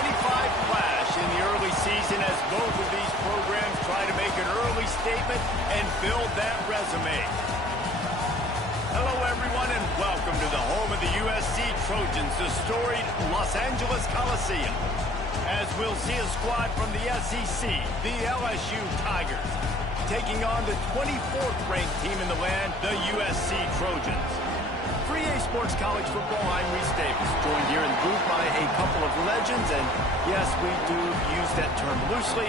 flash in the early season as both of these programs try to make an early statement and build that resume. Hello, everyone, and welcome to the home of the USC Trojans, the storied Los Angeles Coliseum. As we'll see a squad from the SEC, the LSU Tigers, taking on the 24th ranked team in the land, the USC Trojans. 3A Sports College Football, I'm Reese Davis, joined here in the booth by a couple of legends, and yes, we do use that term loosely.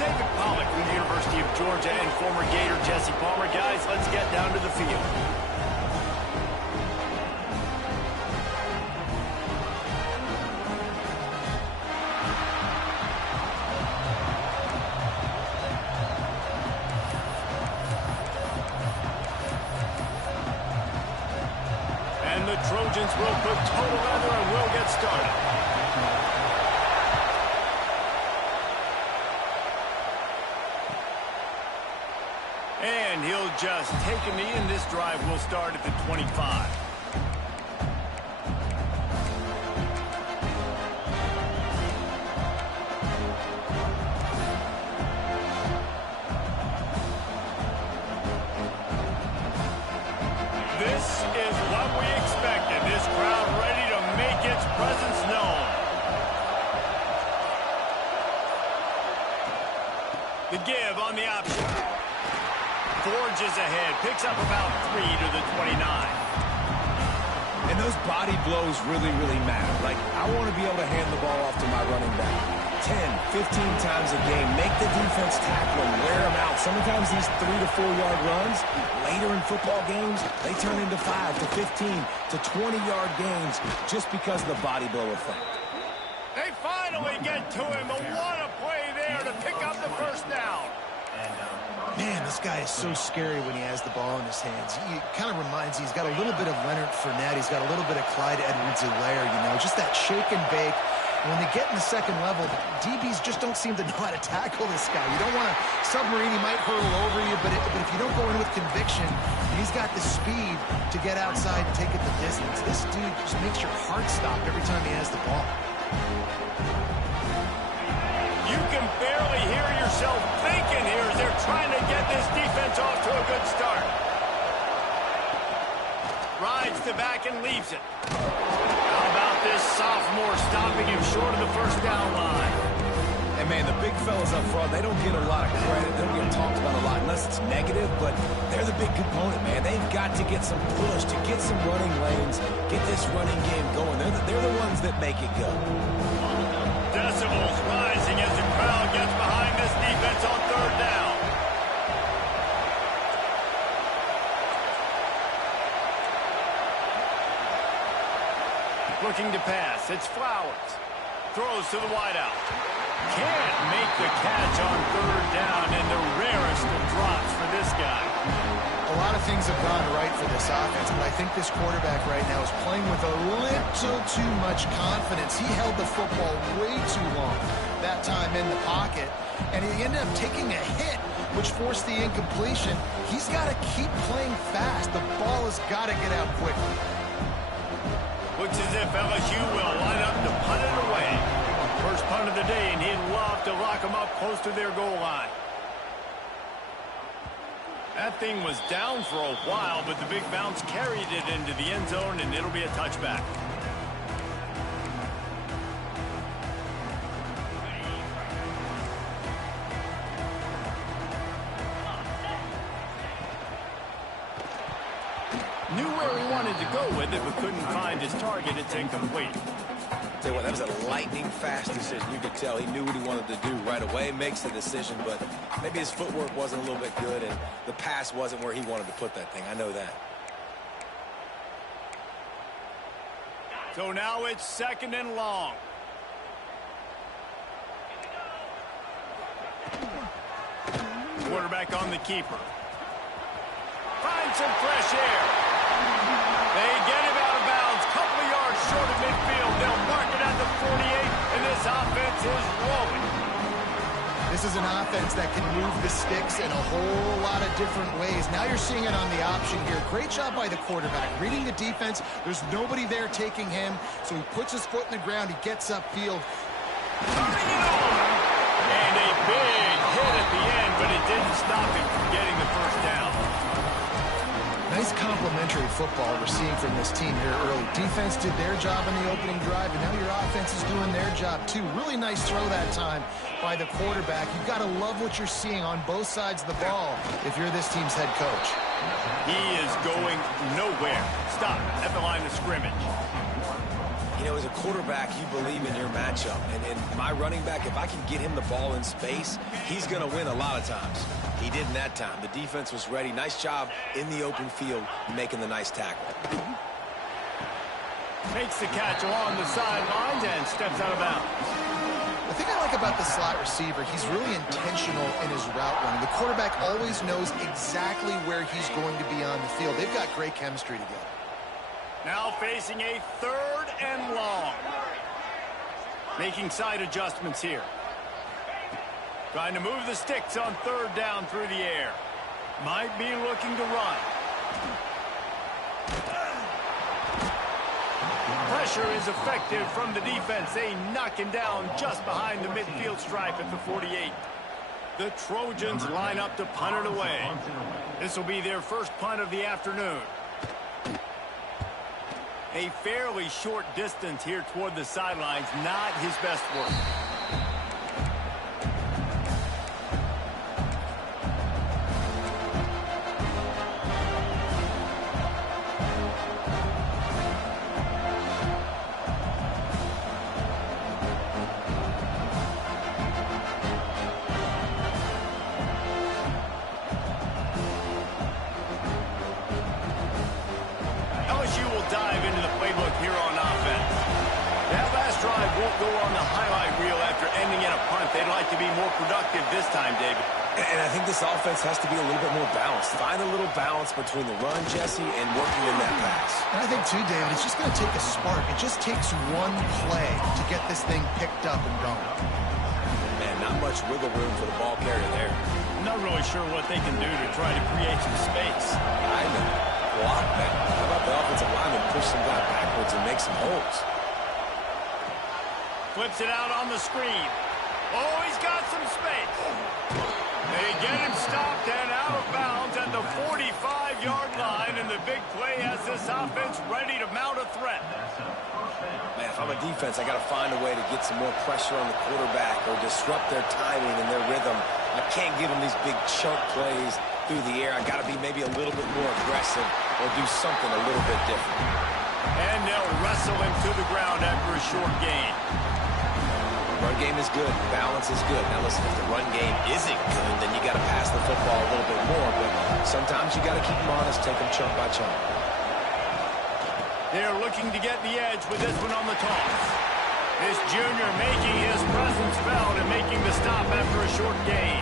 David Pollack from the University of Georgia and former Gator Jesse Palmer. Guys, let's get down to the field. The Trojans will put total leather and we'll get started. And he'll just take a knee, and this drive will start at the 25. This is what we expected. This crowd ready to make its presence known. The give on the option. Forges ahead. Picks up about 3 to the 29. And those body blows really, really matter. Like, I want to be able to hand the ball off to my running back 10, 15 times a game. Make the defense tackle and wear them out. Sometimes these 3 to 4 yard runs, later in football games, they turn into 5 to 15 to 20 yard gains just because of the body blow effect. They finally get to him, but what a play there to pick up the first down. Man, this guy is so scary when he has the ball in his hands. He kind of reminds me, he's got a little bit of Leonard Fournette. He's got a little bit of Clyde Edwards-Helaire, you know, just that shake and bake. When they get in the second level, DBs just don't seem to know how to tackle this guy. You don't want to submarine. He might hurtle over you, but if you don't go in with conviction, he's got the speed to get outside and take it the distance. This dude just makes your heart stop every time he has the ball. You can barely hear yourself thinking here as they're trying to get this defense off to a good start. Rides to back and leaves it. How about this sophomore stopping him short of the first down line? And, man, the big fellas up front, they don't get a lot of credit. They don't get talked about a lot unless it's negative, but they're the big component, man. They've got to get some push, to get some running lanes, get this running game going. They're the ones that make it go. Decibels rising as the crowd gets behind this defense on third down. Looking to pass. It's Flowers. Throws to the wideout. Can't make the catch on third down, and the rarest of drops for this guy. A lot of things have gone right for this offense, but I think this quarterback right now is playing with a little too much confidence. He held the football way too long that time in the pocket, and he ended up taking a hit, which forced the incompletion. He's got to keep playing fast. The ball has got to get out quickly. Looks as if LSU will line up to punt it away. First punt of the day, and he'd love to lock them up close to their goal line. That thing was down for a while, but the big bounce carried it into the end zone, and it'll be a touchback. Knew where he wanted to go with it, but couldn't find his target. It's incomplete. Tell you what, that was a lightning-fast decision. You could tell he knew what he wanted to do right away. Makes the decision, but maybe his footwork wasn't a little bit good, and the pass wasn't where he wanted to put that thing. I know that. So now it's second and long. Quarterback on the keeper. Finds some fresh air. They get him out of bounds. Couple of yards short of midfield. They'll mark it at the 48, and this offense is rolling. This is an offense that can move the sticks in a whole lot of different ways. Now you're seeing it on the option here. Great job by the quarterback. Reading the defense. There's nobody there taking him, so he puts his foot in the ground. He gets upfield. Turning it over. And a big hit at the end, but it didn't stop him from getting the first down. Nice complimentary football we're seeing from this team here early. Defense did their job in the opening drive, and now your offense is doing their job too. Really nice throw that time by the quarterback. You've got to love what you're seeing on both sides of the ball if you're this team's head coach. He is going nowhere. Stop at the line of scrimmage. You know, as a quarterback, you believe in your matchup. And my running back, if I can get him the ball in space, he's going to win a lot of times. He did in that time. The defense was ready. Nice job in the open field making the nice tackle. Makes the catch along the sidelines and steps out of bounds. The thing I like about the slot receiver, he's really intentional in his route running. The quarterback always knows exactly where he's going to be on the field. They've got great chemistry together. Now facing a 3rd and long. Making side adjustments here. Trying to move the sticks on 3rd down through the air. Might be looking to run. Pressure is effective from the defense. They knock him down just behind the midfield stripe at the 48. The Trojans line up to punt it away. This will be their first punt of the afternoon. A fairly short distance here toward the sidelines, not his best work. Dive into the playbook here on offense. That last drive won't go on the highlight reel after ending in a punt. They'd like to be more productive this time, David. And I think this offense has to be a little bit more balanced. Find a little balance between the run, Jesse, and working in that pass. And I think, too, David, it's just going to take a spark. It just takes one play to get this thing picked up and going. Man, not much wiggle room for the ball carrier there. I'm not really sure what they can do to try to create some space. I know. Block that. How about the offensive lineman push some guy backwards and make some holes? Flips it out on the screen. Oh, he's got some space. They get him stopped and out of bounds at the 45-yard line, and the big play has this offense ready to mount a threat. Man, if I'm a defense, I got to find a way to get some more pressure on the quarterback or disrupt their timing and their rhythm. I can't give them these big chunk plays through the air. I got to be maybe a little bit more aggressive or do something a little bit different. And they'll wrestle him to the ground after a short gain. Run game is good. Balance is good. Now listen, if the run game isn't good, then you got to pass the football a little bit more. But sometimes you got to keep them honest, take them chunk by chunk. They're looking to get the edge with this one on the toss. This junior making his presence felt and making the stop after a short gain.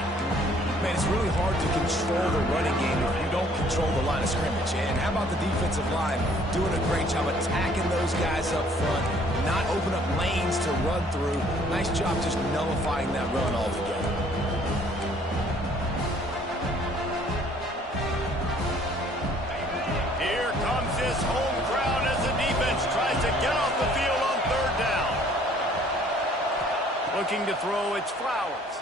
Man, it's really hard to control the running game if you don't control the line of scrimmage. And how about the defensive line doing a great job attacking those guys up front, not open up lanes to run through. Nice job just nullifying that run altogether. Here comes this home crowd as the defense tries to get off the field on 3rd down. Looking to throw, it's Flowers.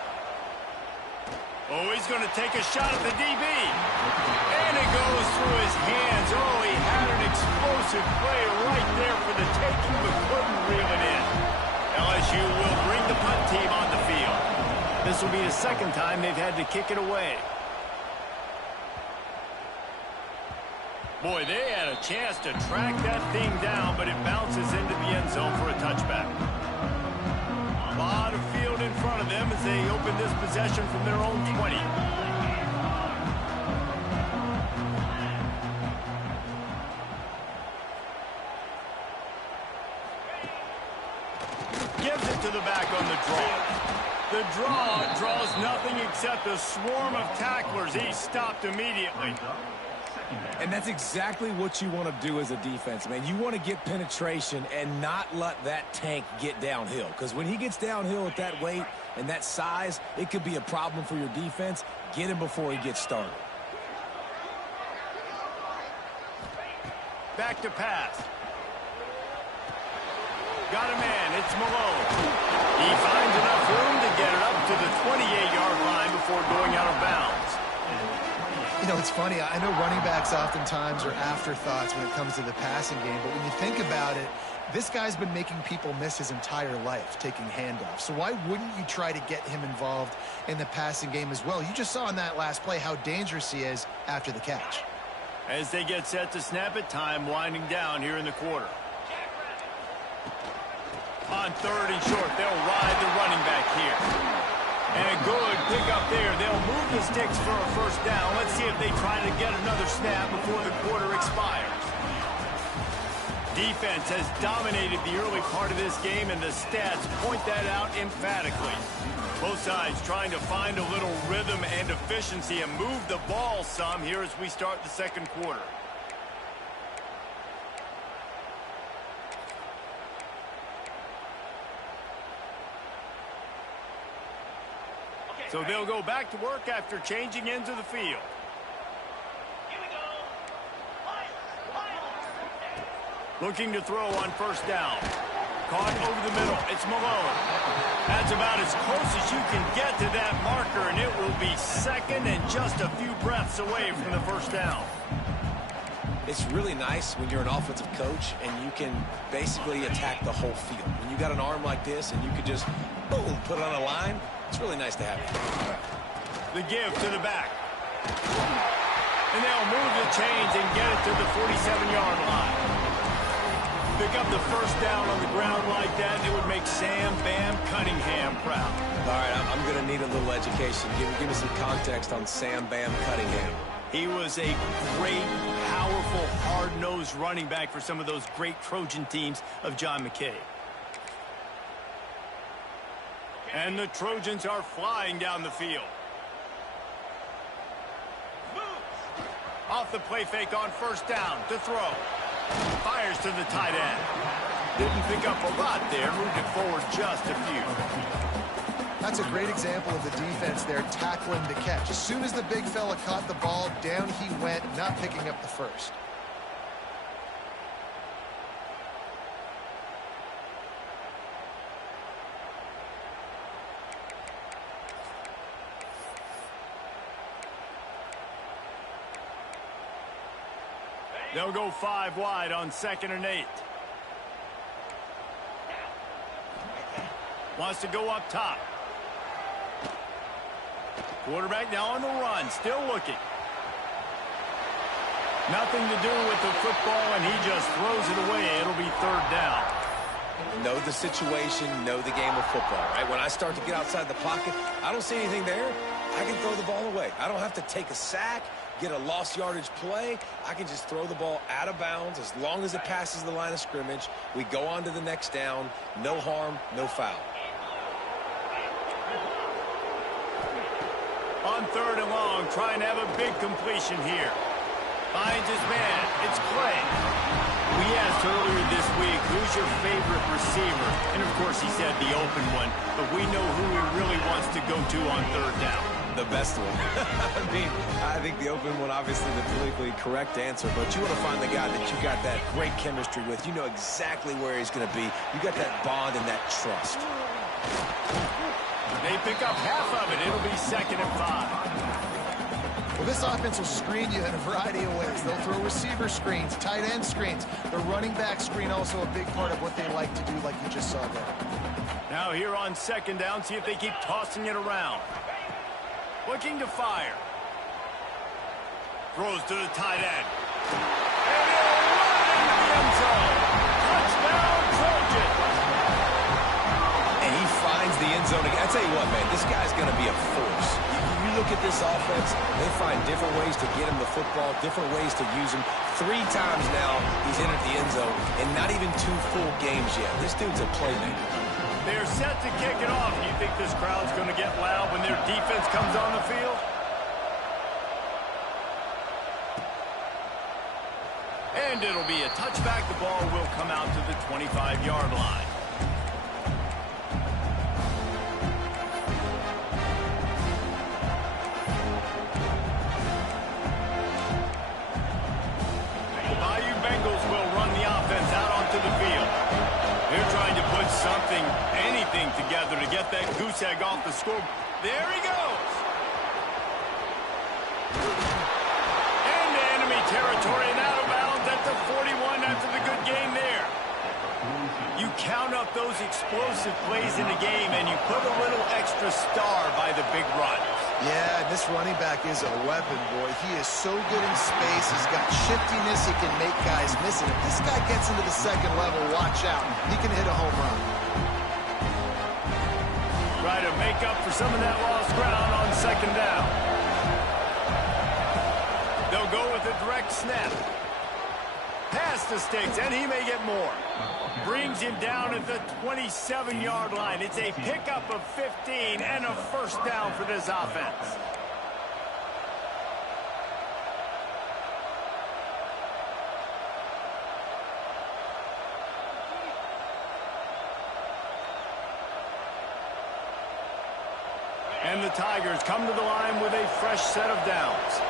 Oh, he's going to take a shot at the DB. And it goes through his hands. Oh, he had an explosive play right there for the taking, but couldn't reel it in. LSU will bring the punt team on the field. This will be the 2nd time they've had to kick it away. Boy, they had a chance to track that thing down, but it bounces into the end zone for a touchback. A lot of field in front of them as they open this possession from their own 20. Gives it to the back on the draw. The draw draws nothing except a swarm of tacklers. He's stopped immediately. And that's exactly what you want to do as a defense, man. You want to get penetration and not let that tank get downhill. Because when he gets downhill at that weight and that size, it could be a problem for your defense. Get him before he gets started. Back to pass. Got a man. It's Malone. He finds enough room to get it up to the 28-yard line before going out of bounds. You know, it's funny. I know running backs oftentimes are afterthoughts when it comes to the passing game, but when you think about it, this guy's been making people miss his entire life taking handoffs. So why wouldn't you try to get him involved in the passing game as well? You just saw in that last play how dangerous he is after the catch. As they get set to snap it, time winding down here in the quarter. On 3rd and short, they'll ride the running back here. And a good pickup there. They'll move the sticks for a first down. Let's see if they try to get another snap before the quarter expires. Defense has dominated the early part of this game, and the stats point that out emphatically. Both sides trying to find a little rhythm and efficiency and move the ball some here as we start the second quarter. So they'll go back to work after changing into the field. Looking to throw on first down. Caught over the middle. It's Malone. That's about as close as you can get to that marker, and it will be second and just a few breaths away from the first down. It's really nice when you're an offensive coach and you can basically attack the whole field. When you got an arm like this and you can just, boom, put it on a line, it's really nice to have it. The give to the back. And they'll move the chains and get it to the 47-yard line. Pick up the first down on the ground like that, it would make Sam Bam Cunningham proud. All right, I'm going to need a little education. Give me some context on Sam Bam Cunningham. He was a great, powerful, hard-nosed running back for some of those great Trojan teams of John McKay. And the Trojans are flying down the field. Off the play fake on first down to throw. Fires to the tight end. Didn't pick up a lot there. Moved it forward just a few. That's a great example of the defense there tackling the catch. As soon as the big fella caught the ball, down he went, not picking up the first. They'll go 5 wide on 2nd and 8. Wants to go up top. Quarterback now on the run, still looking. Nothing to do with the football, and he just throws it away. It'll be 3rd down. Know the situation, know the game of football, right? When I start to get outside the pocket, I don't see anything there. I can throw the ball away. I don't have to take a sack, get a lost yardage play. I can just throw the ball out of bounds as long as it passes the line of scrimmage. We go on to the next down. No harm, no foul. On 3rd and long, trying to have a big completion here. Finds his man. It's Clay. We asked earlier this week, who's your favorite receiver? And, of course, he said the open one. But we know who he really wants to go to on 3rd down. The best one. I mean, I think the open one, obviously the politically correct answer, but you want to find the guy that you got that great chemistry with. You know exactly where he's going to be. You got that bond and that trust. They pick up half of it. It'll be 2nd and 5. Well, this offense will screen you in a variety of ways. They'll throw receiver screens, tight end screens. The running back screen also a big part of what they like to do, like you just saw there. Now here on 2nd down, see if they keep tossing it around. Looking to fire. Throws to the tight end. And he'll run into the end zone. Touchdown, Trojans. And he finds the end zone again. I tell you what, man, this guy's going to be a force. You look at this offense, they find different ways to get him the football, different ways to use him. 3 times now he's entered the end zone, and not even 2 full games yet. This dude's a playmaker. They're set to kick it off. Do you think this crowd's going to get loud when their defense comes on the field? And it'll be a touchback. The ball will come out to the 25-yard line. The Bayou Bengals will run the offense out onto the field. They're trying to put anything everything together to get that goose egg off the score. There he goes. Into enemy territory and out of bounds at the 41 after the good game there. You count up those explosive plays in the game, and you put a little extra star by the big runs. Yeah, this running back is a weapon, boy. He is so good in space. He's got shiftiness. He can make guys miss it. If this guy gets into the second level, watch out. He can hit a home run. Try to make up for some of that lost ground on second down. They'll go with a direct snap. Past the sticks, and he may get more. Brings him down at the 27-yard line. It's a pickup of 15 and a first down for this offense. And the Tigers come to the line with a fresh set of downs.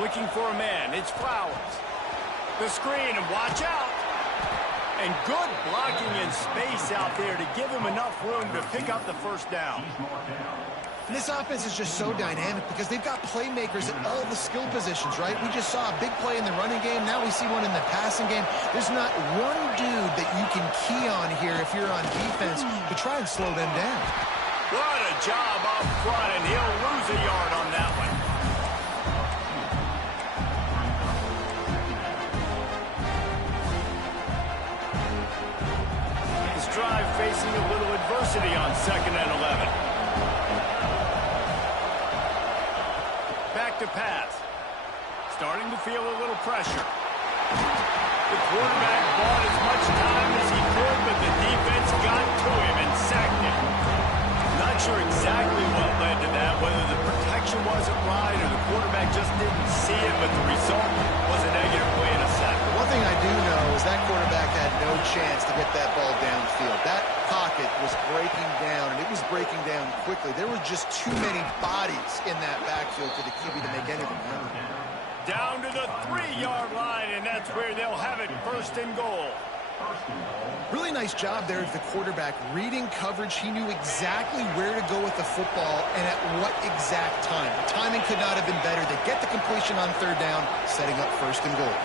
Looking for a man. It's Flowers. The screen, and watch out. And good blocking in space out there to give him enough room to pick up the first down. And this offense is just so dynamic because they've got playmakers at all the skill positions, right? We just saw a big play in the running game. Now we see one in the passing game. There's not one dude that you can key on here if you're on defense to try and slow them down. What a job up front, and he'll lose a yard on that one. Drive facing a little adversity on 2nd and 11. Back to pass. Starting to feel a little pressure. The quarterback bought as much time as he could, but the defense got to him and sacked him. Not sure exactly what led to that, whether the protection wasn't right or the quarterback just didn't see it, but the result was a negative play and a sack. One thing I do know is that quarterback had no chance to get that ball downfield. That pocket was breaking down, and it was breaking down quickly. There were just too many bodies in that backfield for the QB to make anything happen. Down to the 3-yard line, and that's where they'll have it, 1st and goal. Really nice job there of the quarterback reading coverage. He knew exactly where to go with the football and at what exact time. The timing could not have been better. They get the completion on 3rd down, setting up 1st and goal.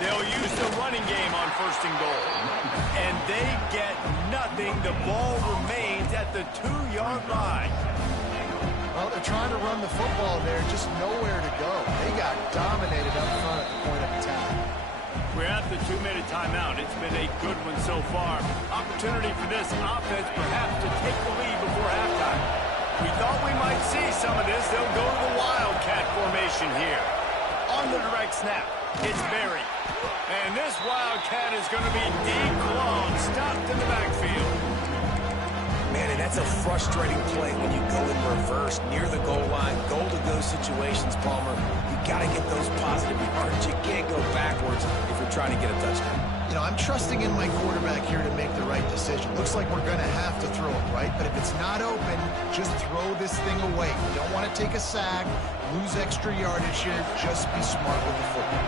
They'll use the running game on 1st and goal. And they get nothing. The ball remains at the 2-yard line. Well, they're trying to run the football there, just nowhere to go. They got dominated up front at the point of attack. We're at the 2-minute timeout. It's been a good one so far. Opportunity for this offense perhaps to take the lead before halftime. We thought we might see some of this. They'll go to the Wildcat formation here. On the direct snap, it's Berry. And this Wildcat is going to be declawed, stopped in the backfield. Man, and that's a frustrating play when you go in reverse near the goal line, goal-to-go situations, Palmer. You got to get those positive yards. You can't go backwards if you're trying to get a touchdown. You know, I'm trusting in my quarterback here to make the right decision. Looks like we're going to have to throw it, right? But if it's not open, just throw this thing away. You don't want to take a sack, lose extra yardage here. Just be smart with the football.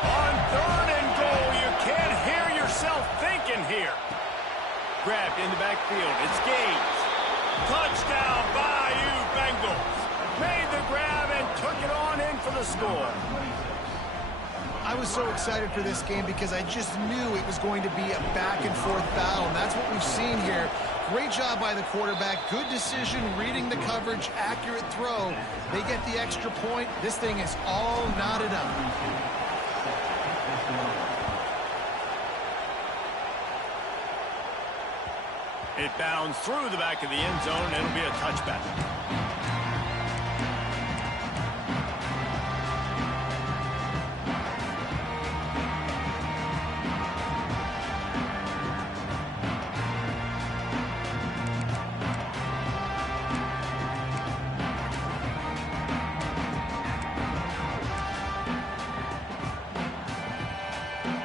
On 3rd and goal, you can't hear yourself thinking here. Grabbed in the backfield. It's Gaines. Touchdown, Bayou Bengals. Made the grab and took it on in for the score. I was so excited for this game because I just knew it was going to be a back-and-forth battle, and that's what we've seen here. Great job by the quarterback. Good decision, reading the coverage, accurate throw. They get the extra point. This thing is all knotted up. It bounds through the back of the end zone. It'll be a touchback.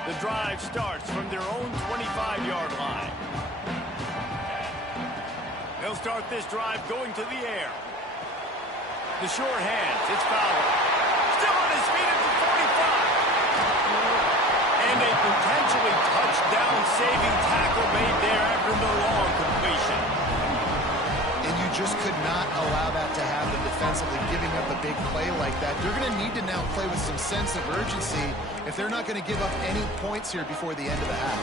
The drive starts from their own 25-yard line. They'll start this drive going to the air. The short hands. It's Fowler. Still on his feet at the 45. And a potentially touchdown-saving tackle made there after the long completion. And you just could not allow that to happen defensively, giving up a big play like that. They're going to need to now play with some sense of urgency if they're not going to give up any points here before the end of the half.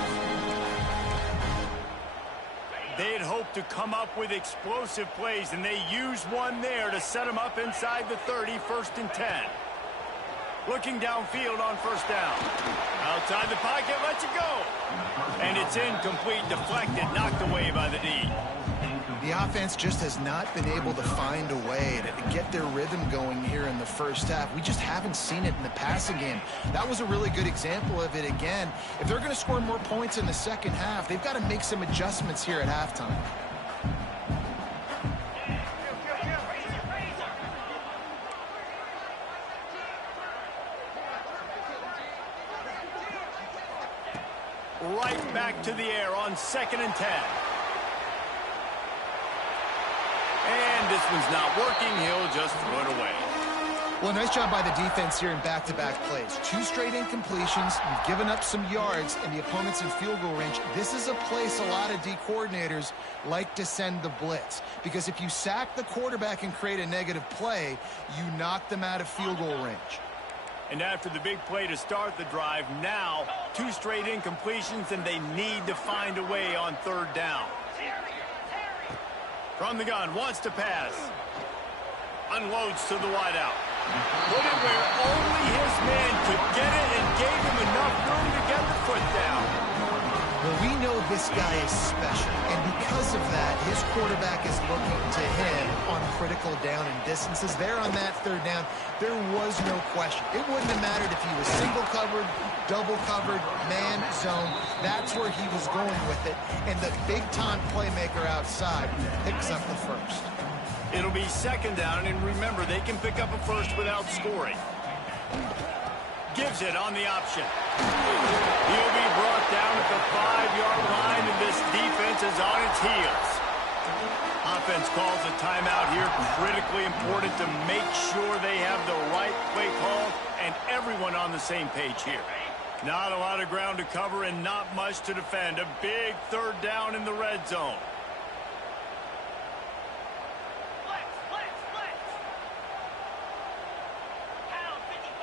They had hoped to come up with explosive plays, and they used one there to set them up inside the 30, 1st and 10. Looking downfield on 1st down. Outside the pocket, lets it go. And it's incomplete, deflected, knocked away by the D. The offense just has not been able to find a way to get their rhythm going here in the first half. We just haven't seen it in the passing game. That was a really good example of it again. If they're going to score more points in the second half, they've got to make some adjustments here at halftime. Right back to the air on 2nd and 10. And this one's not working. He'll just throw it away. Well, nice job by the defense here in back-to-back plays. 2 straight incompletions. You've given up some yards, and the opponent's in field goal range. This is a place a lot of D coordinators like to send the blitz, because if you sack the quarterback and create a negative play, you knock them out of field goal range. And after the big play to start the drive, now 2 straight incompletions, and they need to find a way on 3rd down. From the gun, wants to pass. Unloads to the wideout. Put it where only his man could get it, and gave him enough room to get the foot down. Well, we know this guy is special, and because of that, his quarterback is looking to him on critical down and distances. There on that 3rd down, there was no question. It wouldn't have mattered if he was single covered, double covered, man, zone. That's where he was going with it, and the big-time playmaker outside picks up the first. It'll be 2nd down, and remember, they can pick up a first without scoring. Gives it on the option. He'll be brought down at the 5-yard line, and this defense is on its heels. Offense calls a timeout here. Critically important to make sure they have the right play call and everyone on the same page here. Not a lot of ground to cover and not much to defend. A big 3rd down in the red zone.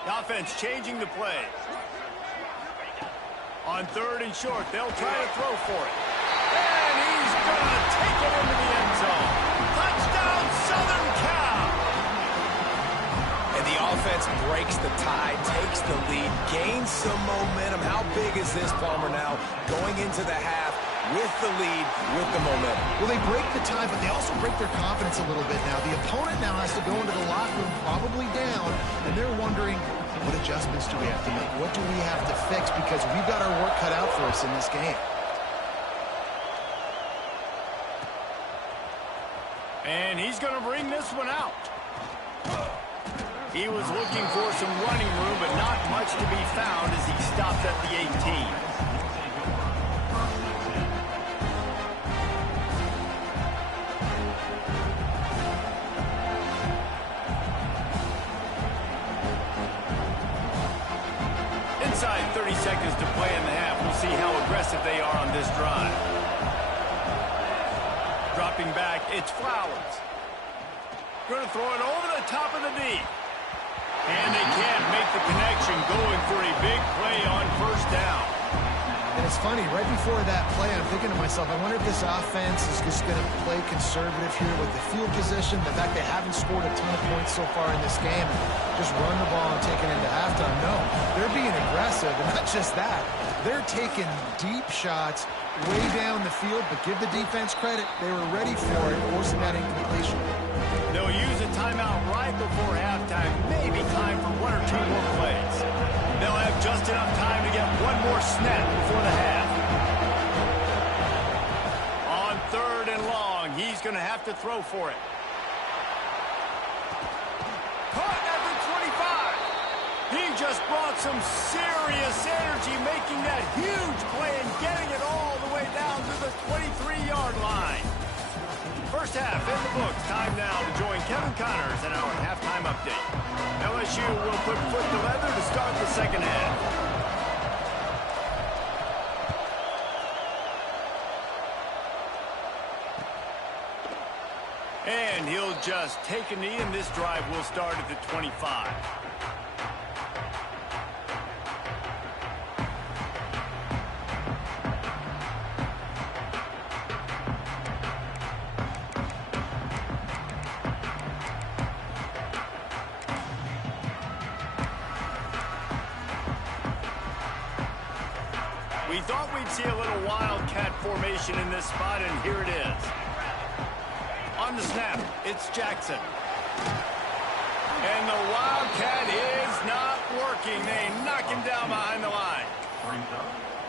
Offense changing the play. On 3rd and short, they'll try to throw for it. And he's going to take it into the end zone. Touchdown, Southern Cal! And the offense breaks the tie, takes the lead, gains some momentum. How big is this, Palmer, now going into the half with the lead, with the momentum? Well, they break the tie, but they also break their confidence a little bit now. The opponent now has to go into the locker room probably down, and they're wondering, what adjustments do we have to make? What do we have to fix? Because we've got our work cut out for us in this game. And he's going to bring this one out. He was looking for some running room, but not much to be found as he stopped at the 18. Inside 30 seconds to play in the half. We'll see how aggressive they are on this drive. Dropping back, it's Flowers. Going to throw it over the top of the D. And they can't make the connection, going for a big play on 1st down. And it's funny, right before that play, I'm thinking to myself, I wonder if this offense is just going to play conservative here with the field position, the fact they haven't scored a ton of points so far in this game, just run the ball and take it into halftime. No, they're being aggressive, and not just that. They're taking deep shots way down the field, but give the defense credit. They were ready for it, forcing that incompletion. They'll use a timeout right before halftime, maybe time for 1 or 2 more plays. They'll have just enough time to get one more snap before the half. On 3rd and long, he's going to have to throw for it. Caught at the 25. He just brought some serious energy, making that huge play and getting it all the way down to the 23-yard line. First half in the books. Time now to join Kevin Connors in our halftime State. LSU will put foot to leather to start the second half. And he'll just take a knee, and this drive will start at the 25. We thought we'd see a little wildcat formation in this spot, and here it is. On the snap, it's Jackson. And the wildcat is not working. They knock him down behind the line.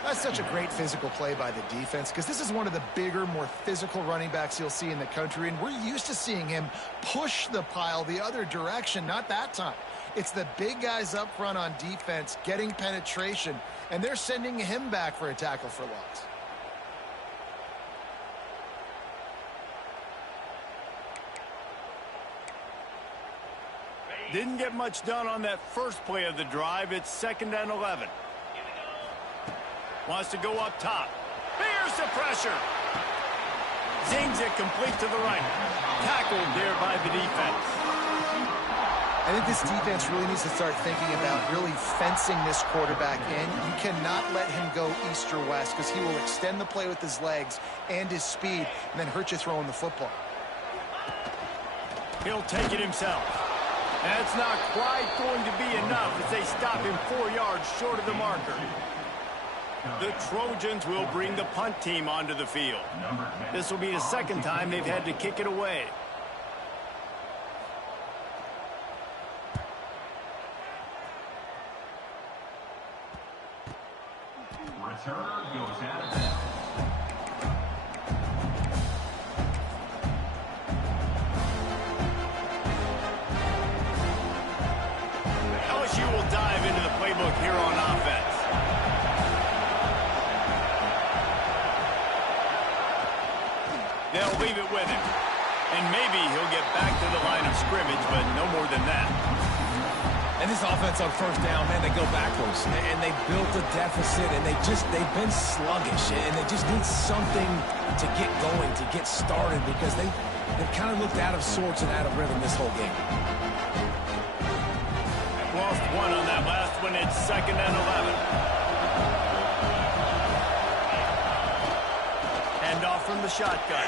That's such a great physical play by the defense, because this is one of the bigger, more physical running backs you'll see in the country, and we're used to seeing him push the pile the other direction. Not that time. It's the big guys up front on defense getting penetration, and they're sending him back for a tackle for loss. Didn't get much done on that first play of the drive. It's 2nd and 11. Wants to go up top. Here's the pressure. Zings it complete to the right. Tackled there by the defense. I think this defense really needs to start thinking about really fencing this quarterback in. You cannot let him go east or west, because he will extend the play with his legs and his speed and then hurt you throwing the football. He'll take it himself. That's not quite going to be enough as they stop him 4 yards short of the marker. The Trojans will bring the punt team onto the field. This will be the second time they've had to kick it away. Returner goes out of bounds. LSU will dive into the playbook here on offense. They'll leave it with him. And maybe he'll get back to the line of scrimmage, but no more than that. And this offense on first down, man, they go backwards. And they built a deficit, and they've been sluggish. And they just need something to get going, to get started, because they've kind of looked out of sorts and out of rhythm this whole game. Lost one on that last one. It's 2nd and 11. Hand off from the shotgun.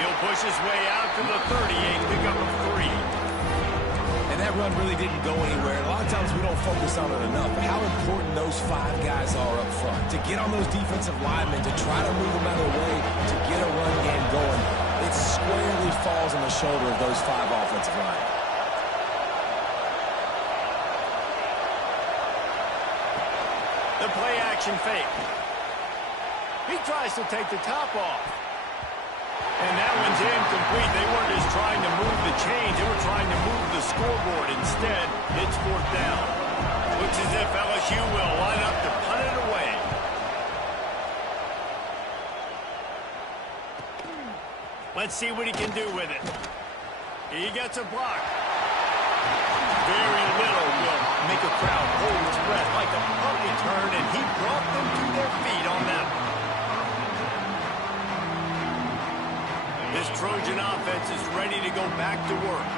He'll push his way out to the 38, pick up a 3. And that run really didn't go anywhere. A lot of times we don't focus on it enough, but how important those 5 guys are up front. To get on those defensive linemen, to try to move them out of the way, to get a run game going, it squarely falls on the shoulder of those 5 offensive linemen. The play action fake. He tries to take the top off. And that one's incomplete. They weren't just trying to move the chains. They were trying to move the scoreboard. Instead, it's 4th down. Looks as if LSU will line up to punt it away. Let's see what he can do with it. He gets a block. Very little will make a crowd hold its breath like a punt return, and he brought them to their feet on that one. This Trojan offense is ready to go back to work.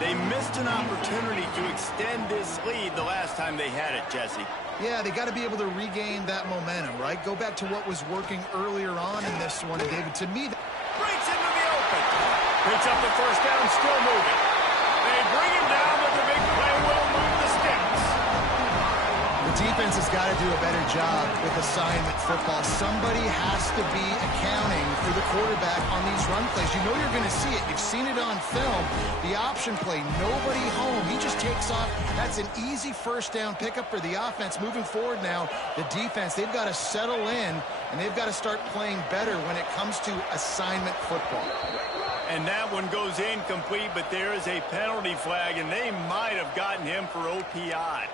They missed an opportunity to extend this lead the last time they had it, Jesse. Yeah, they got to be able to regain that momentum, right? Go back to what was working earlier on in this one. And David, to me, Breaks into the open. Picks up the first down, still moving. They bring him down, but the big play will move the sticks. the defense has got to do a better job with assignment football. Somebody has to be accounting for the quarterback on these run plays. You know you're going to see it. You've seen it on film. The option play, nobody home. He just takes off. That's an easy first down pickup for the offense. Moving forward now, the defense, they've got to settle in, and they've got to start playing better when it comes to assignment football. And that one goes incomplete, but there is a penalty flag, and they might have gotten him for OPI.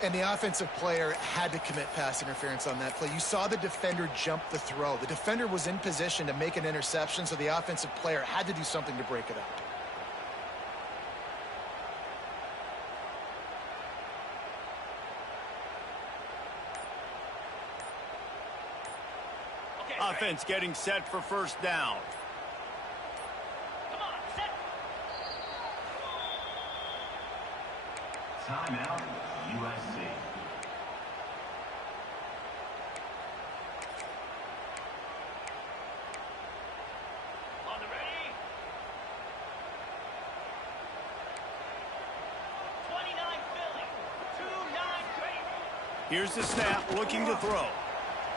And the offensive player had to commit pass interference on that play. You saw the defender jump the throw. The defender was in position to make an interception, so the offensive player had to do something to break it up. Offense getting set for first down. Come on, set. Timeout, USC. On the ready. 29 Philly. 2-9 Crazy. Here's the snap, looking to throw.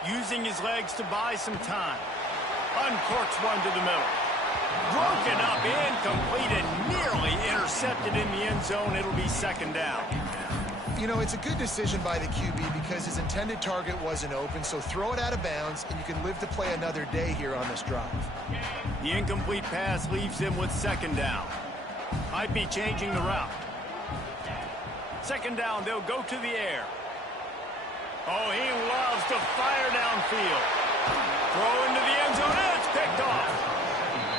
Using his legs to buy some time. Uncorks one to the middle. Broken up, incomplete, and nearly intercepted in the end zone. It'll be second down. You know, it's a good decision by the QB because his intended target wasn't open, so throw it out of bounds, and you can live to play another day here on this drive. The incomplete pass leaves him with second down. Might be changing the route. Second down, they'll go to the air. Oh, he loves to fire downfield. Throw into the end zone, and it's picked off.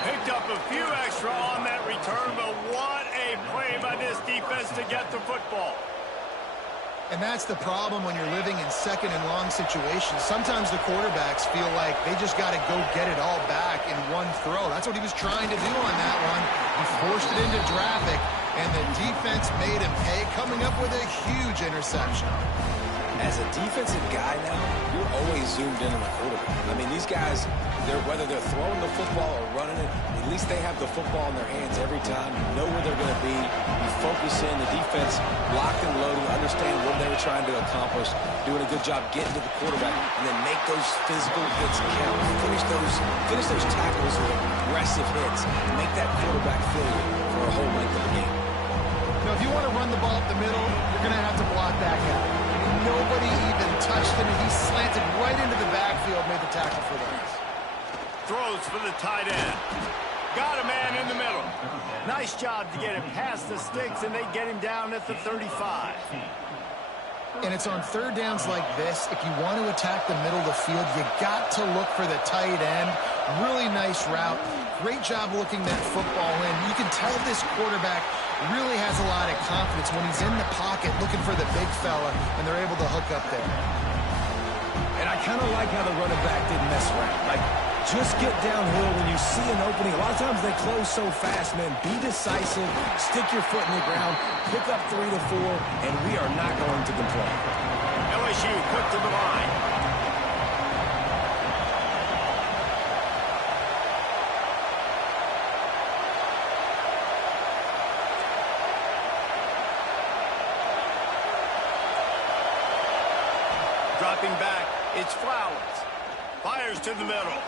Picked up a few extra on that return, but what a play by this defense to get the football. And that's the problem when you're living in second and long situations. Sometimes the quarterbacks feel like they just got to go get it all back in one throw. That's what he was trying to do on that one. He forced it into traffic, and the defense made him pay, coming up with a huge interception. As a defensive guy now, you're always zoomed in on the quarterback. I mean, these guys, whether they're throwing the football or running it, at least they have the football in their hands every time. You know where they're going to be. You focus in. The defense locked and loaded, understand what they were trying to accomplish, doing a good job getting to the quarterback, and then make those physical hits count. Finish those tackles with aggressive hits, and make that quarterback feel you for a whole length of the game. You know, if you want to run the ball up the middle, you're going to have to block that guy. Nobody even touched him, and he slanted right into the backfield, made the tackle for them. Throws for the tight end. Got a man in the middle. Nice job to get him past the sticks, and they get him down at the 35. And it's on third downs like this, if you want to attack the middle of the field, you got to look for the tight end. Really nice route. Great job looking that football in. You can tell this quarterback really has a lot of confidence when he's in the pocket looking for the big fella, and they're able to hook up there. And I kind of like how the running back didn't mess around. Like, just get downhill when you see an opening. A lot of times they close so fast, man. Be decisive, stick your foot in the ground, pick up 3 to 4, and we are not going to complain. LSU quick to the line. Dropping back, it's Flowers. Fires to the middle.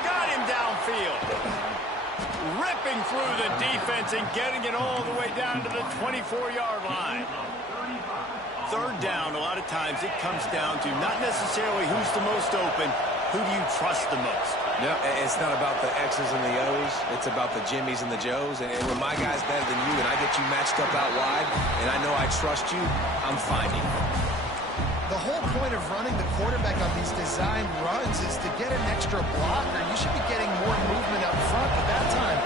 Got him downfield. Ripping through the defense and getting it all the way down to the 24-yard line. Third down, a lot of times it comes down to not necessarily who's the most open, who do you trust the most? No, it's not about the X's and the O's. It's about the Jimmies and the Joes. And when my guy's better than you and I get you matched up out wide and I know I trust you, I'm finding you. The whole point of running the quarterback on these designed runs is to get an extra blocker. You should be getting more movement up front, but that time,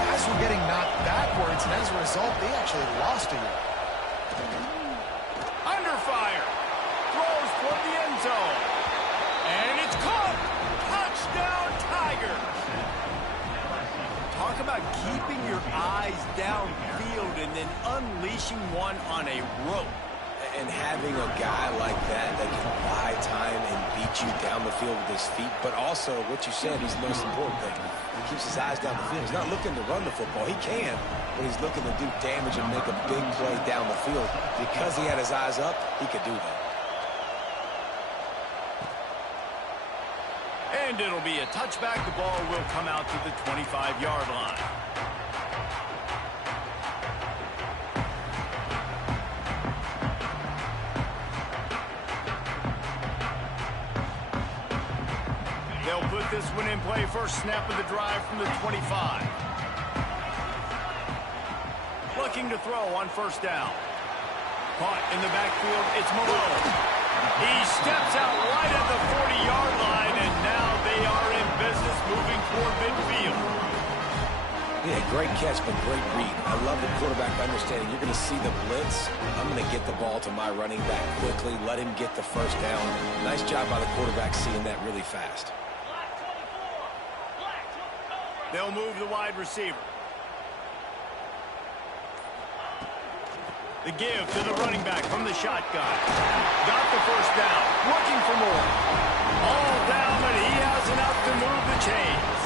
guys were getting knocked backwards, and as a result, they actually lost to you. Under fire. Throws for the end zone. And it's caught. Touchdown, Tigers. Talk about keeping your eyes downfield and then unleashing one on a rope. And having a guy like that can buy time and beat you down the field with his feet, but also, what you said is the most important thing. He keeps his eyes down the field. He's not looking to run the football. He can, but he's looking to do damage and make a big play down the field. Because he had his eyes up, he could do that. And it'll be a touchback. The ball will come out to the 25-yard line. They'll put this one in play. First snap of the drive from the 25. Looking to throw on first down. Caught in the backfield, it's Malone. He steps out right at the 40-yard line, and now they are in business moving toward midfield. Yeah, great catch, but great read. I love the quarterback understanding. You're going to see the blitz. I'm going to get the ball to my running back quickly, let him get the first down. Nice job by the quarterback seeing that really fast. They'll move the wide receiver. The give to the running back from the shotgun. Got the first down. Looking for more. All down, but he has enough to move the chains.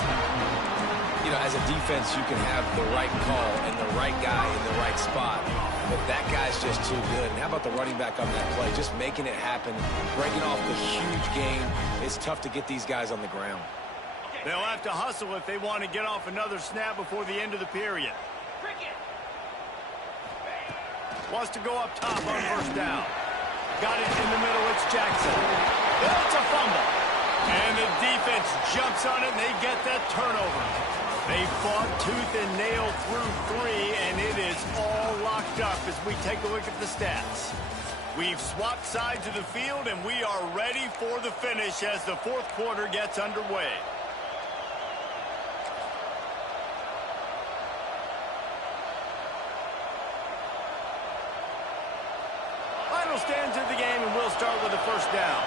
You know, as a defense, you can have the right call and the right guy in the right spot. But that guy's just too good. And how about the running back on that play? Just making it happen, breaking off the huge game. It's tough to get these guys on the ground. They'll have to hustle if they want to get off another snap before the end of the period. Wants to go up top on first down. Got it in the middle. It's Jackson. It's a fumble. And the defense jumps on it, and they get that turnover. They fought tooth and nail through 3, and it is all locked up as we take a look at the stats. We've swapped sides of the field, and we are ready for the finish as the fourth quarter gets underway. Final stands of the game, and we'll start with the first down.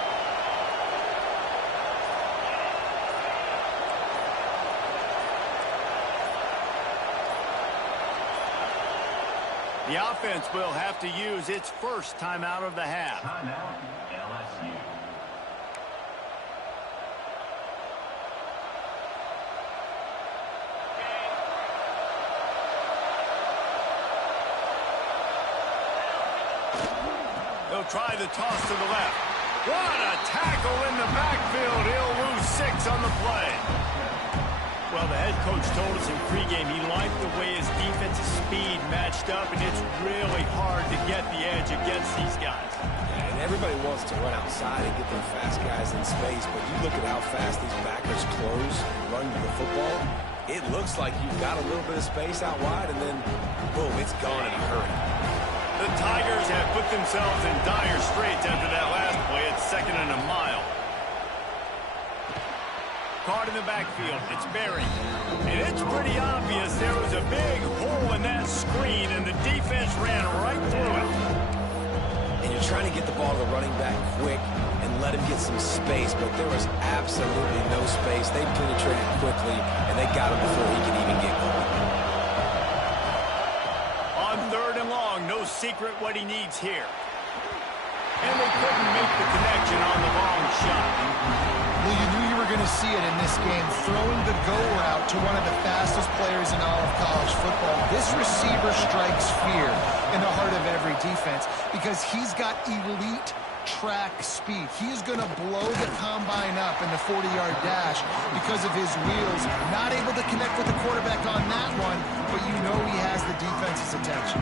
The offense will have to use its first timeout of the half. Timeout, LSU. They'll try the toss to the left. What a tackle in the backfield. He'll lose 6 on the play. Well, the head coach told us in pregame he liked the way his defensive speed matched up, and it's really hard to get the edge against these guys. Yeah, and everybody wants to run outside and get their fast guys in space, but you look at how fast these backers close and run the football. It looks like you've got a little bit of space out wide, and then, boom, it's gone in a hurry. The Tigers have put themselves in dire straits after that last play. It's 2nd and a mile. Caught in the backfield. It's Barry. And it's pretty obvious there was a big hole in that screen, and the defense ran right through it. And you're trying to get the ball to the running back quick and let him get some space, but there was absolutely no space. They penetrated quickly, and they got him before he could even get going. On 3rd and long, no secret what he needs here. And they couldn't make the connection on the long shot. Well, you knew you were going to see it in this game, throwing the go route to one of the fastest players in all of college football. This receiver strikes fear in the heart of every defense because he's got elite track speed. He is going to blow the combine up in the 40-yard dash because of his wheels. Not able to connect with the quarterback on that one, but you know he has the defense's attention.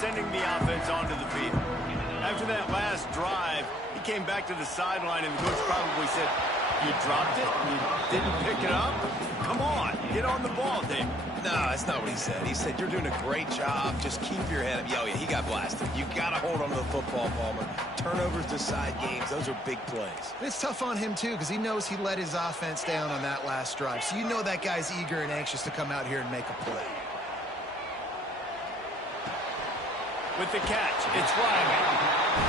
Sending the offense onto the field. After that last drive, he came back to the sideline, and the coach probably said, "You dropped it? You didn't pick it up? Come on, get on the ball, Dave." No, that's not what he said. He said, "You're doing a great job. Just keep your head up." Oh, yeah, he got blasted. You got to hold on to the football, Palmer. Turnovers decide games. Those are big plays. It's tough on him, too, because he knows he let his offense down on that last drive. So you know that guy's eager and anxious to come out here and make a play. With the catch, it's Ryman.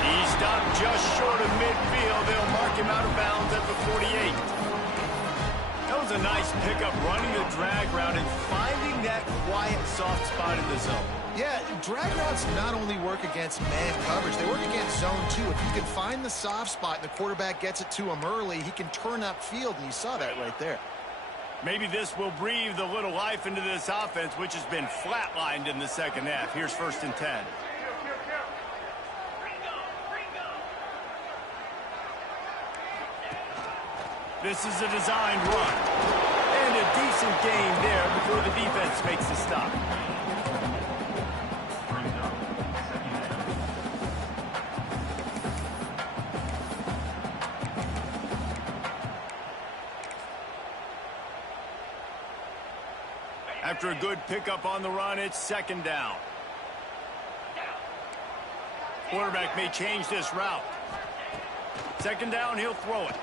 He stopped just short of midfield. They'll mark him out of bounds at the 48. That was a nice pickup, running the drag route and finding that quiet, soft spot in the zone. Yeah, drag routes not only work against man coverage, they work against zone too. If you can find the soft spot and the quarterback gets it to him early, he can turn upfield, and you saw that right there. Maybe this will breathe a little life into this offense, which has been flatlined in the second half. Here's 1st and 10. This is a designed run. And a decent gain there before the defense makes the stop. After a good pickup on the run, it's 2nd down. Quarterback may change this route. Second down, he'll throw it.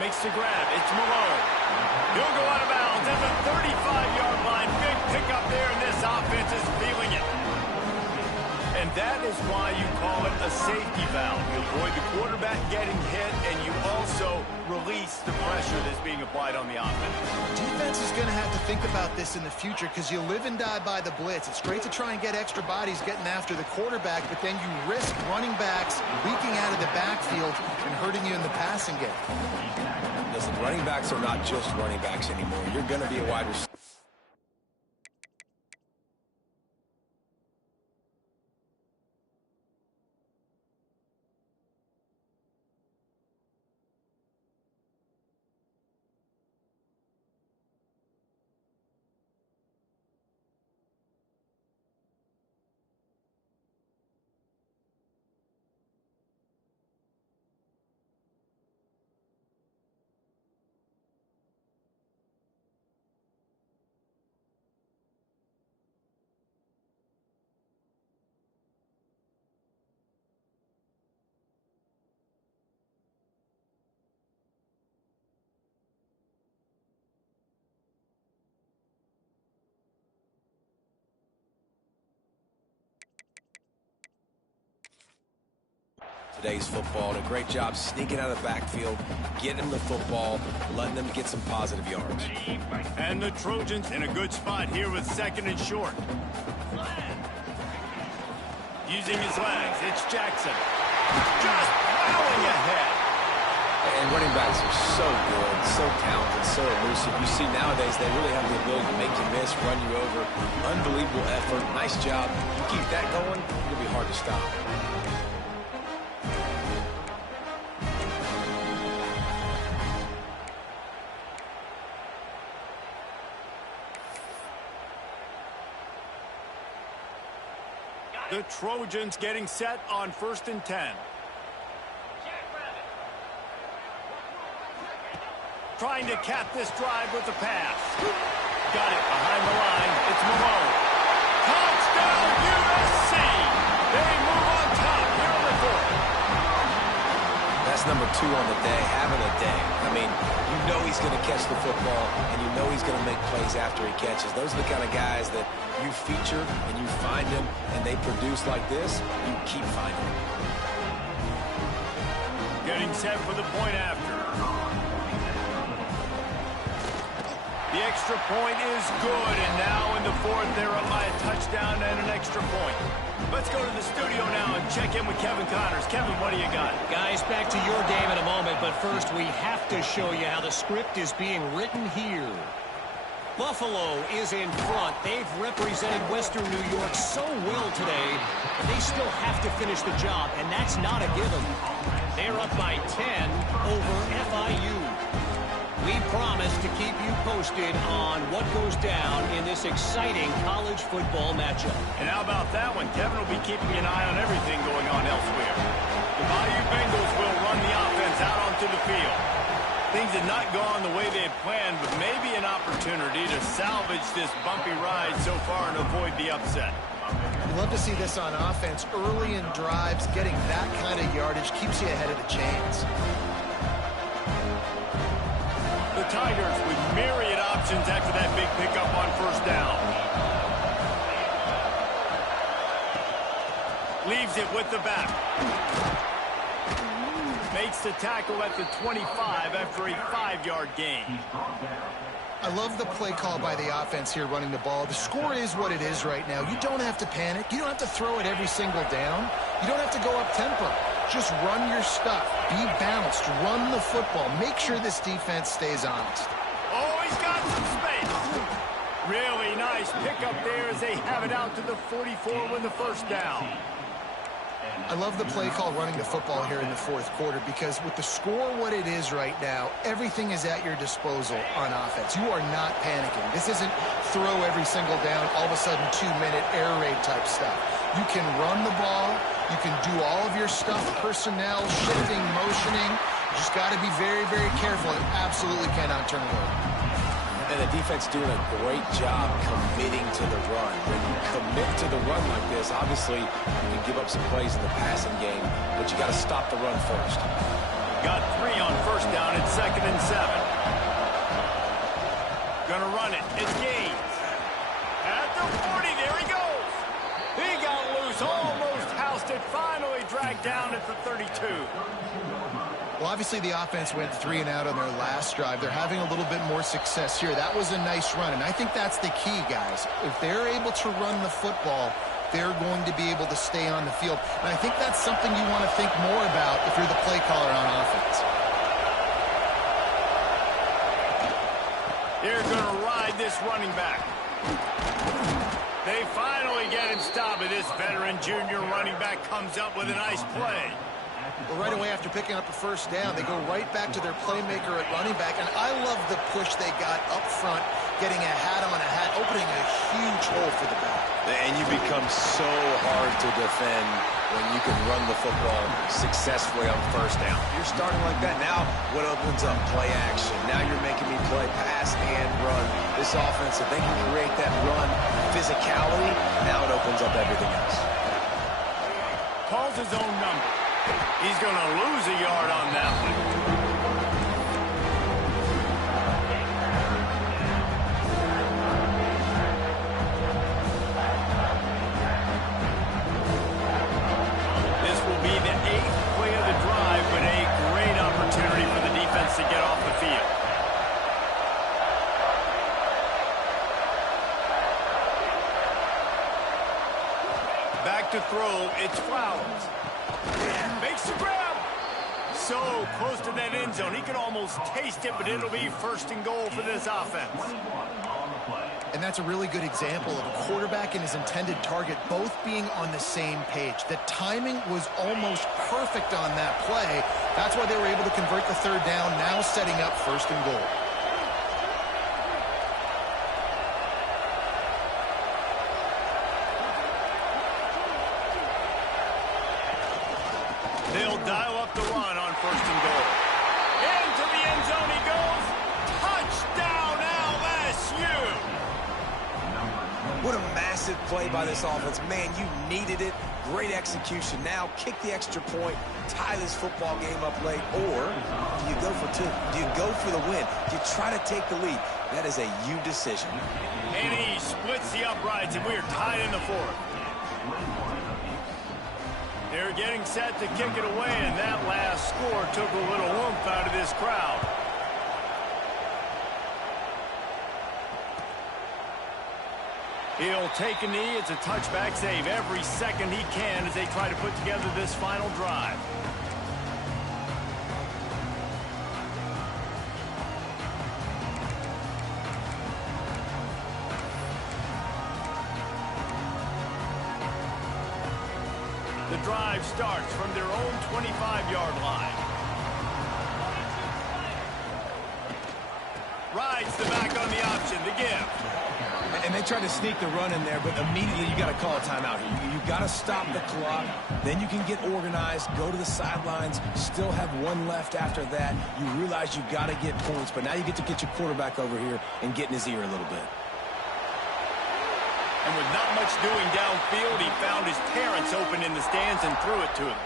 Makes the grab. It's Malone. He'll go out of bounds at the 35-yard line. Big pickup there, and this offense is feeling it. And that is why you call it a safety valve. You avoid the quarterback getting hit, and you also release the pressure that's being applied on the offense. Defense is going to have to think about this in the future because you live and die by the blitz. It's great to try and get extra bodies getting after the quarterback, but then you risk running backs leaking out of the backfield and hurting you in the passing game. Listen, running backs are not just running backs anymore. You're going to be a wide receiver. Today's football, and a great job sneaking out of the backfield, getting the football, letting them get some positive yards. And the Trojans in a good spot here with second and short. Using his legs, it's Jackson. Just plowing ahead. And running backs are so good, so talented, so elusive. You see nowadays they really have the ability to make you miss, run you over. Unbelievable effort. Nice job. You keep that going, it'll be hard to stop. The Trojans getting set on 1st and 10. Trying to cap this drive with the pass. Got it behind the line. It's Malone. Touchdown USC. They move on top here on the fourth. That's number 2 on the day, having a day. I mean, you know he's going to catch the football, and you know he's going to make plays after he catches. Those are the kind of guys that you feature and you find them, and they produce like this, you keep finding them. Getting set for the point after. The extra point is good, and now in the fourth, they're up by a touchdown and an extra point. Let's go to the studio now and check in with Kevin Connors. Kevin, what do you got? Guys, back to your game in a moment, but first we have to show you how the script is being written here. Buffalo is in front. They've represented Western New York so well today, but they still have to finish the job, and that's not a given. They're up by 10 over FIU. We promise to keep you posted on what goes down in this exciting college football matchup. And how about that one? Kevin will be keeping an eye on everything going on elsewhere. The Bayou Bengals will run the offense out onto the field. Things had not gone the way they had planned, but maybe an opportunity to salvage this bumpy ride so far and avoid the upset. You love to see this on offense. Early in drives, getting that kind of yardage keeps you ahead of the chains. The Tigers with myriad options after that big pickup on 1st down. Leaves it with the back. Makes the tackle at the 25 after a 5-yard gain. I love the play call by the offense here running the ball. The score is what it is right now. You don't have to panic. You don't have to throw it every single down. You don't have to go up tempo. Just run your stuff. Be balanced. Run the football. Make sure this defense stays honest. Oh, he's got some space. Really nice pickup there as they have it out to the 44 with the 1st down. I love the play call running the football here in the 4th quarter because with the score what it is right now, everything is at your disposal on offense. You are not panicking. This isn't throw every single down, all of a sudden 2-minute air raid type stuff. You can run the ball. You can do all of your stuff, personnel, shifting, motioning. You just got to be very, very careful. You absolutely cannot turn it over. And the defense doing a great job committing to the run. When you commit to the run like this, obviously you can give up some plays in the passing game, but you got to stop the run first. Got 3 on first down and 2nd and 7. Gonna run it. It's Gaines. At the 40, there he goes. He got loose, almost housed it, finally dragged down at the 32. Well, obviously the offense went 3 and out on their last drive. They're having a little bit more success here. That was a nice run, and I think that's the key, guys. If they're able to run the football, they're going to be able to stay on the field. And I think that's something you want to think more about if you're the play caller on offense. They're going to ride this running back. They finally get him stopped, and this veteran junior running back comes up with a nice play. Well, right away after picking up a first down, they go right back to their playmaker at running back. And I love the push they got up front, getting a hat on a hat, opening a huge hole for the back. And you become so hard to defend when you can run the football successfully on first down. You're starting like that. Now what opens up? Play action. Now you're making me play pass and run. This offense, if they can create that run physicality, now it opens up everything else. Calls his own number. He's going to lose a yard on that one. This will be the 8th play of the drive, but a great opportunity for the defense to get off the field. Back to throw, it's Flowers. Makes the grab. So close to that end zone. He could almost taste it, but it'll be 1st and goal for this offense. And that's a really good example of a quarterback and his intended target both being on the same page. The timing was almost perfect on that play. That's why they were able to convert the 3rd down, now setting up 1st and goal. They'll dial up the run on 1st and goal. Into the end zone he goes. Touchdown, LSU! What a massive play by this offense. Man, you needed it. Great execution. Now kick the extra point, tie this football game up late, or do you go for 2? Do you go for the win? Do you try to take the lead? That is a you decision. And he splits the uprights, and we are tied in the 4th. They're getting set to kick it away, and that last score took a little oomph out of this crowd. He'll take a knee. It's a touchback save every second he can as they try to put together this final drive. The drive starts from their own 25-yard line. Rides the back on the option, the give. And they tried to sneak the run in there, but immediately you got to call a timeout here. You got to stop the clock. Then you can get organized, go to the sidelines, still have one left after that. You realize you got to get points, but now you get to get your quarterback over here and get in his ear a little bit. And with not much doing downfield, he found his parents open in the stands and threw it to him.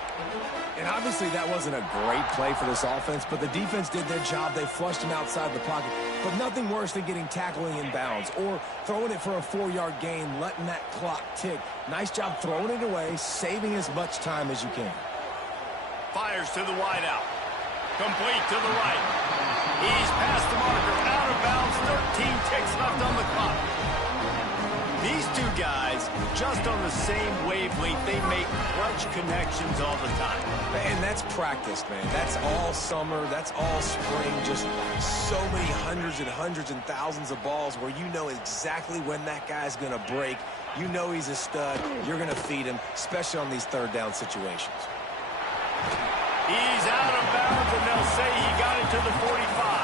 And obviously that wasn't a great play for this offense, but the defense did their job. They flushed him outside the pocket. But nothing worse than getting tackling in bounds or throwing it for a 4-yard gain, letting that clock tick. Nice job throwing it away, saving as much time as you can. Fires to the wideout. Complete to the right. He's past the marker, out of bounds, 13 ticks left on the clock. These two guys, just on the same wavelength, they make clutch connections all the time. And that's practice, man. That's all summer. That's all spring. Just so many hundreds and thousands of balls where you know exactly when that guy's going to break. You know he's a stud. You're going to feed him, especially on these 3rd down situations. He's out of bounds, and they'll say he got it to the 45.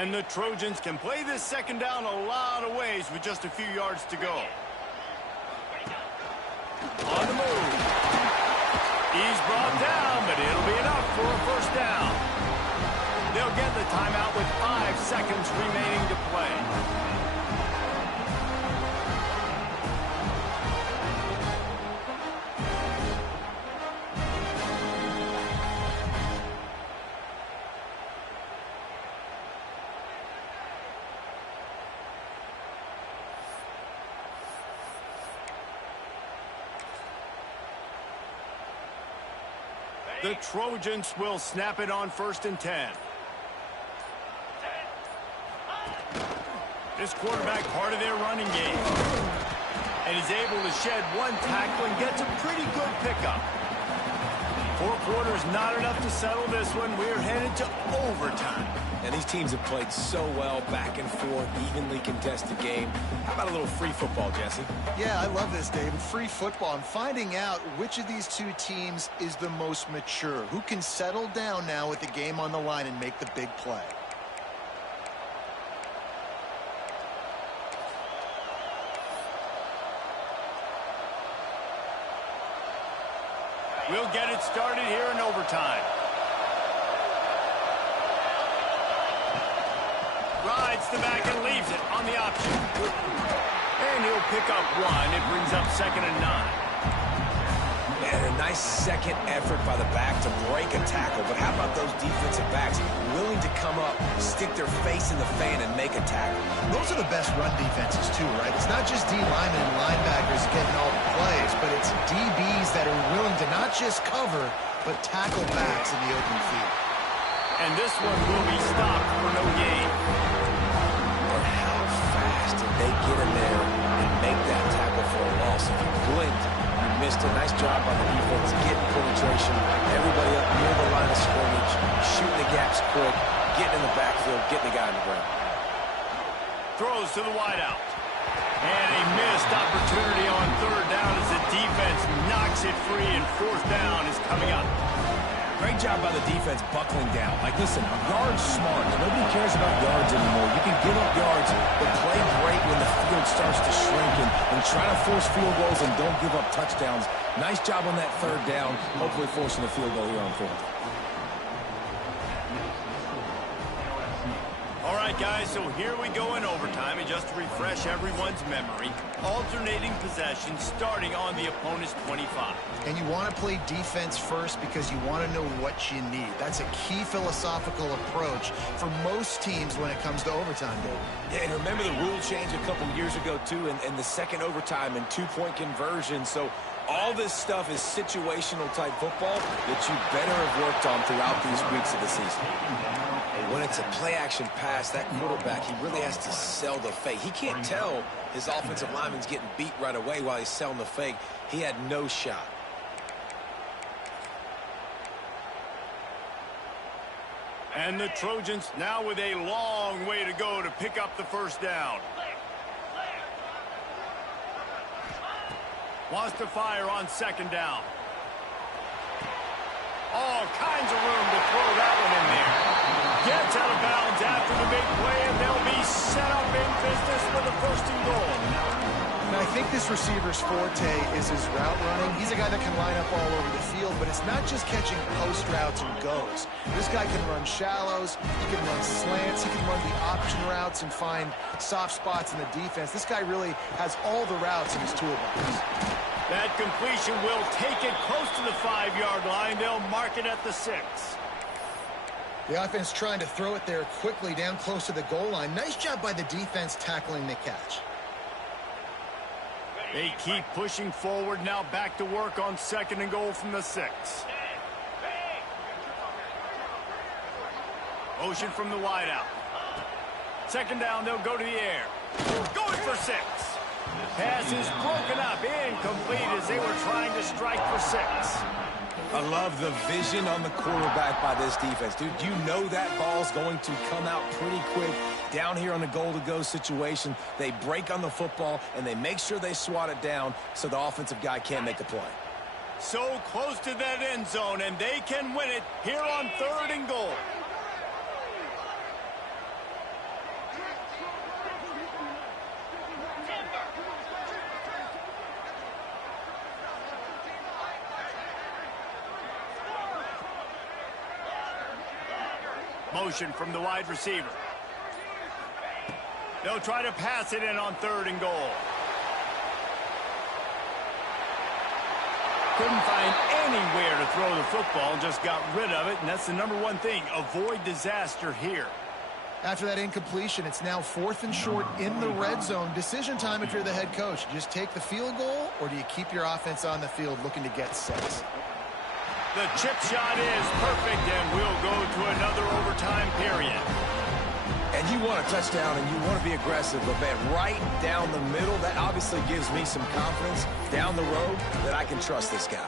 And the Trojans can play this second down a lot of ways with just a few yards to go. On the move. He's brought down, but it'll be enough for a first down. They'll get the timeout with 5 seconds remaining to play. The Trojans will snap it on 1st and 10. This quarterback part of their running game. And he's able to shed 1 tackle and gets a pretty good pickup. 4 quarters not enough to settle this one. We're headed to overtime. And these teams have played so well, back and forth, evenly contested game. How about a little free football, Jesse? Yeah, I love this, David. Free football. I'm finding out which of these two teams is the most mature, who can settle down now with the game on the line and make the big play. We'll get it started here in overtime. Rides the back and leaves it on the option. And he'll pick up 1. It brings up 2nd and 9. And a nice second effort by the back to break a tackle. But how about those defensive backs willing to come up, stick their face in the fan, and make a tackle? Those are the best run defenses, too, right? It's not just D linemen and linebackers getting all the plays, but it's DBs that are willing to not just cover, but tackle backs in the open field. And this one will be stopped for no gain. But how fast did they get in there and make that tackle for a loss? If you blinked, you missed a nice job by the defense, getting penetration, everybody up near the line of scrimmage, shooting the gaps quick, getting in the backfield, getting the guy on the ground. Throws to the wideout. And a missed opportunity on 3rd down as the defense knocks it free, and 4th down is coming up. Great job by the defense buckling down. Like, listen, yards smart. Nobody cares about yards anymore. You can give up yards, but play great when the field starts to shrink and try to force field goals and don't give up touchdowns. Nice job on that 3rd down, hopefully forcing the field goal here on 4th. All right, guys, so here we go in overtime. And just to refresh everyone's memory, alternating possession starting on the opponent's 25. And you want to play defense first because you want to know what you need. That's a key philosophical approach for most teams when it comes to overtime, David. Yeah, and remember the rule change a couple years ago, too, and the second overtime and 2-point conversion. So all this stuff is situational type football that you better have worked on throughout these weeks of the season. When it's a play-action pass, that quarterback, he really has to sell the fake. He can't tell his offensive lineman's getting beat right away while he's selling the fake. He had no shot. And the Trojans now with a long way to go to pick up the 1st down. Wants to fire on 2nd down. All kinds of room to throw that one in there. Gets out of bounds after the big play, and they'll be set up in business for the 1st and goal. And I think this receiver's forte is his route running. He's a guy that can line up all over the field, but it's not just catching post routes and goes. This guy can run shallows, he can run slants, he can run the option routes and find soft spots in the defense. This guy really has all the routes in his toolbox. That completion will take it close to the 5-yard line. They'll mark it at the 6. The offense trying to throw it there quickly down close to the goal line. Nice job by the defense tackling the catch. They keep pushing forward, now back to work on 2nd and goal from the 6. Motion from the wideout. 2nd down, they'll go to the air. Going for 6. Pass is broken up, incomplete as they were trying to strike for 6. I love the vision on the quarterback by this defense. Dude, you know that ball's going to come out pretty quick. Down here on the goal-to-go situation, they break on the football, and they make sure they swat it down so the offensive guy can't make the play. So close to that end zone, and they can win it here on 3rd and goal. Motion from the wide receiver. They'll try to pass it in on 3rd and goal. Couldn't find anywhere to throw the football, just got rid of it, and that's the #1 thing. Avoid disaster here. After that incompletion, it's now 4th and short in the red zone. Decision time if you're the head coach. You just take the field goal, or do you keep your offense on the field looking to get 6? The chip shot is perfect, and we'll go to another overtime period. And you want a touchdown, and you want to be aggressive, but, man, right down the middle, that obviously gives me some confidence down the road that I can trust this guy.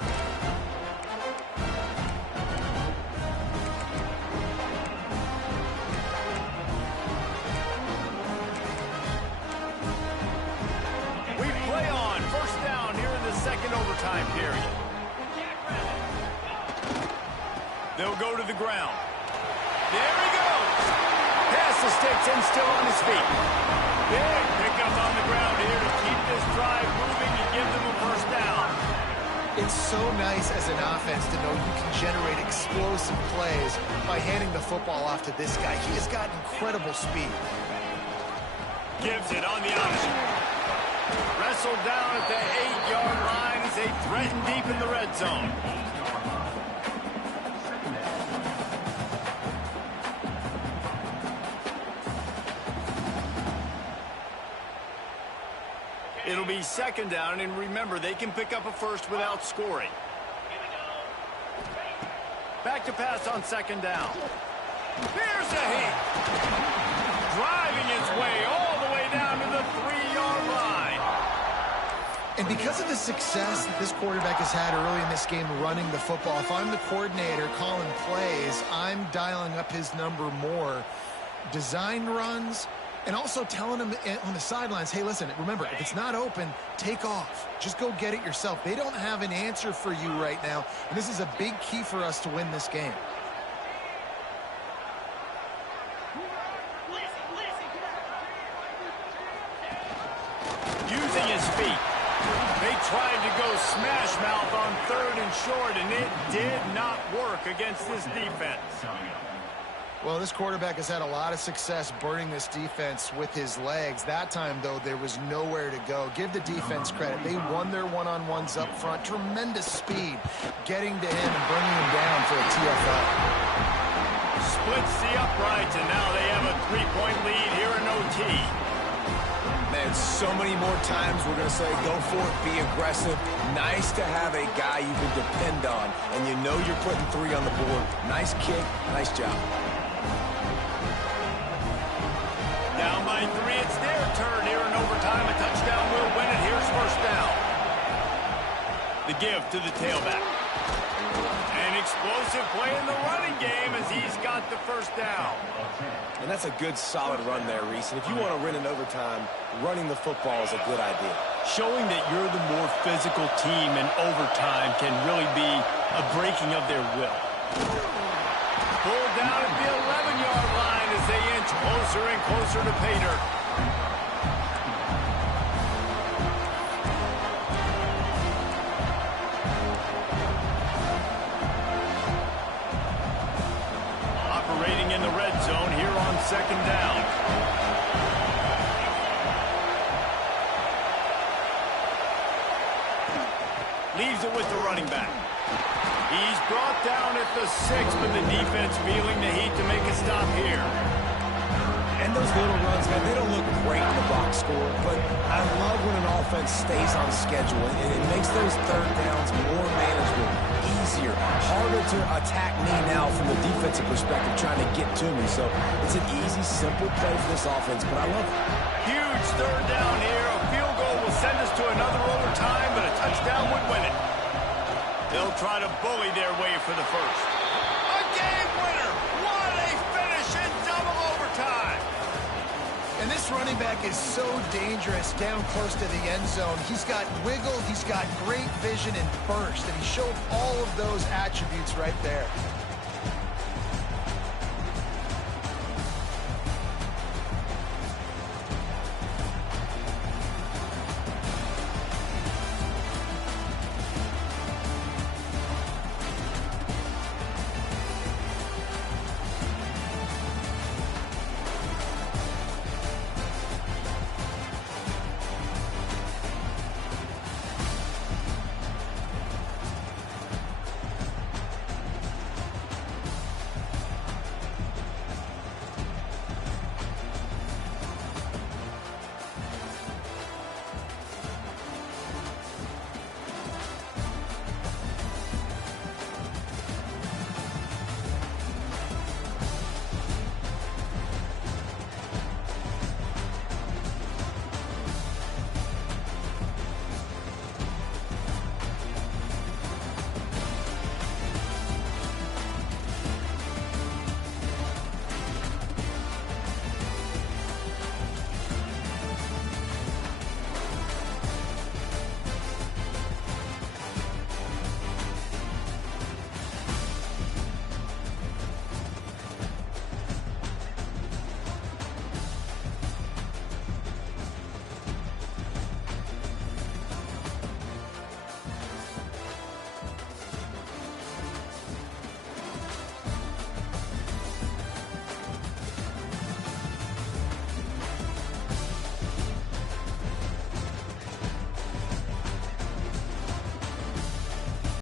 We play on 1st down here in the 2nd overtime period. They'll go to the ground. There he goes. Pass the sticks and still on his feet. Big pickup on the ground here to keep this drive moving and give them a 1st down. It's so nice as an offense to know you can generate explosive plays by handing the football off to this guy. He has got incredible speed. Gives it on the option. Wrestled down at the 8-yard line as they threaten deep in the red zone. It'll be 2nd down, and remember, they can pick up a 1st without scoring. Back to pass on 2nd down. Here's a hit. Driving his way all the way down to the 3-yard line. And because of the success that this quarterback has had early in this game running the football, if I'm the coordinator calling plays, I'm dialing up his number more. Design runs, and also telling him on the sidelines, hey, listen, remember, if it's not open, take off. Just go get it yourself. They don't have an answer for you right now, and this is a big key for us to win this game. Using his feet. They tried to go smash mouth on 3rd and short, and it did not work against this defense. Well, this quarterback has had a lot of success burning this defense with his legs. That time, though, there was nowhere to go. Give the defense credit. They won their one-on-ones up front. Tremendous speed getting to him and bringing him down for a TFL. Splits the uprights, and now they have a 3-point lead here in OT. Man, so many more times we're going to say go for it, be aggressive. Nice to have a guy you can depend on, and you know you're putting 3 on the board. Nice kick, nice job. Down by 3, it's their turn here in overtime. A touchdown will win it. Here's 1st down. The give to the tailback. An explosive play in the running game as he's got the 1st down. And that's a good, solid run there, Reese. And if you want to win in overtime, running the football is a good idea. Showing that you're the more physical team in overtime can really be a breaking of their will. Pulled down at the 11-yard line as they inch closer and closer to pay dirt. Operating in the red zone here on 2nd down. Leaves it with the running back. He's brought down at the 6, but the defense feeling the heat to make a stop here. And those little runs, man, they don't look great in the box score, but I love when an offense stays on schedule, and it makes those 3rd downs more manageable, easier, harder to attack me now from the defensive perspective trying to get to me. So it's an easy, simple play for this offense, but I love it. Huge 3rd down here. A field goal will send us to another overtime, but a touchdown would win it. They'll try to bully their way for the 1st. A game winner! What a finish in double overtime! And this running back is so dangerous down close to the end zone. He's got wiggle, he's got great vision and burst, and he showed all of those attributes right there.